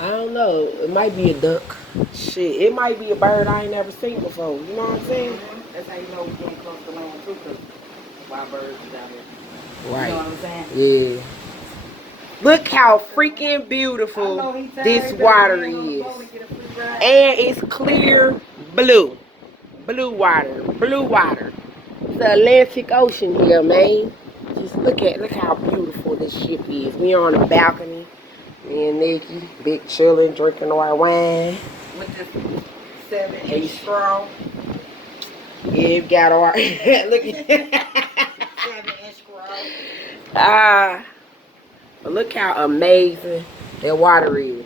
I don't know. It might be a duck. Shit, it might be a bird I ain't never seen before. You know what I'm saying? That's how you know we're getting close to land too, because wild birds is out here. You Right. know what I'm saying? Yeah. Look how freaking beautiful this water is. And it's clear blue. Blue water. Blue water. It's the Atlantic Ocean here, man. Just look how beautiful this ship is. We on the balcony. Me and Nikki, big chilling, drinking our wine. With this 7-inch straw. Yeah, we got our look at 7-inch straw. ah. But look how amazing that water is.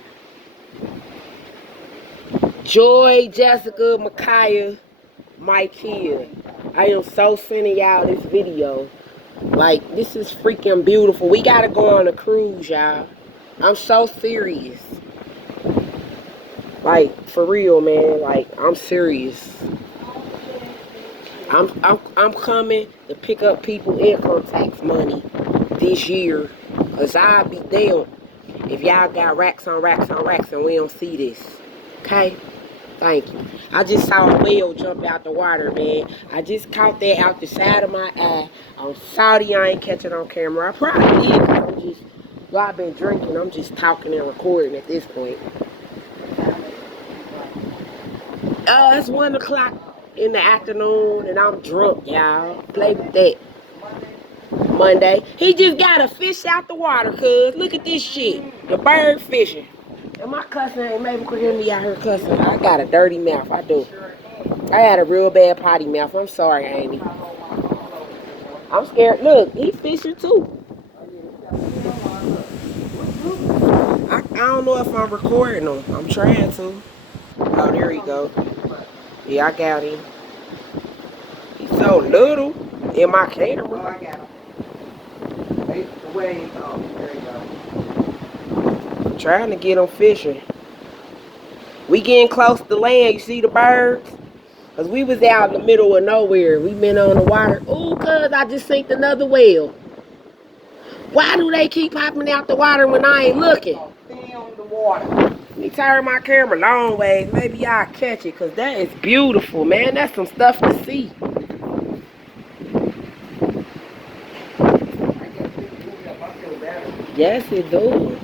Joy, Jessica, Micaiah, Mike here. I am so sending y'all this video. Like, this is freaking beautiful. We gotta go on a cruise, y'all. I'm so serious. Like, for real, man. Like, I'm serious. I'm coming to pick up people income tax money this year. Cause I'll be damned if y'all got racks on racks on racks and we don't see this. Okay? Thank you. I just saw a whale jump out the water, man. I just caught that out the side of my eye. I'm sorry I ain't catch it on camera. I probably did, because I'm just, well, I've been drinking. I'm just talking and recording at this point. It's 1 o'clock in the afternoon, and I'm drunk, y'all. Play with that. Monday. He just got a fish out the water, cuz. Look at this shit. The bird fishing. And my cussing ain't maybe could hear me out here cussing. I got a dirty mouth. I do. I had a real bad potty mouth. I'm sorry, Amy. I'm scared. Look, he fishing too. I don't know if I'm recording him. I'm trying to. Oh, there he go. Yeah, I got him. He's so little in my camera. Oh, I got him. Where you go? There you go. Trying to get him fishing. We getting close to land. You see the birds? Cause we was out in the middle of nowhere. We been on the water. Ooh, cuz I just seen another whale. Why do they keep popping out the water when I ain't looking? Film the water. Let me turn my camera long ways. Maybe y'all catch it. Cause that is beautiful, man. That's some stuff to see. Yes, it do.